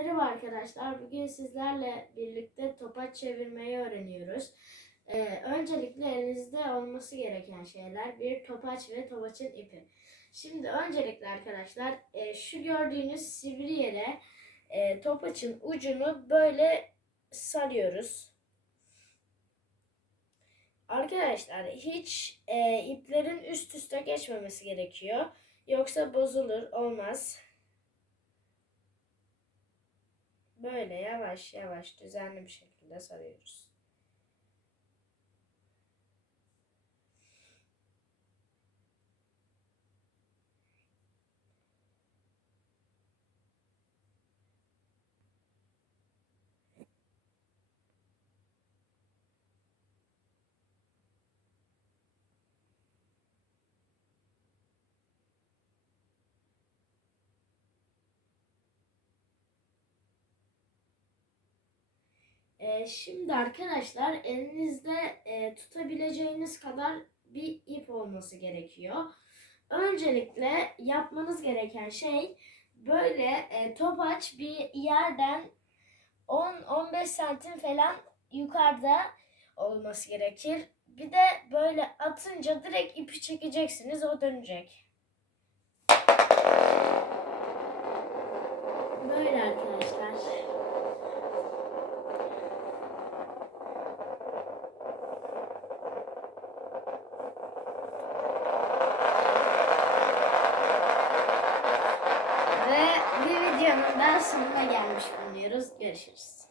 Merhaba arkadaşlar. Bugün sizlerle birlikte topaç çevirmeyi öğreniyoruz. Ee, öncelikle elinizde olması gereken şeyler bir topaç ve topaçın ipi. Şimdi öncelikle arkadaşlar e, şu gördüğünüz sivri yere e, topaçın ucunu böyle sarıyoruz. Arkadaşlar hiç e, iplerin üst üste geçmemesi gerekiyor. Yoksa bozulur, olmaz. Böyle yavaş yavaş düzenli bir şekilde sarıyoruz. Ee, şimdi arkadaşlar elinizde e, tutabileceğiniz kadar bir ip olması gerekiyor. Öncelikle yapmanız gereken şey böyle e, topaç bir yerden 10-15 santim falan yukarıda olması gerekir. Bir de böyle atınca direkt ipi çekeceksiniz o dönecek. Böyle arkadaşlar. Daha sonuna gelmiş bulunuyoruz. Görüşürüz.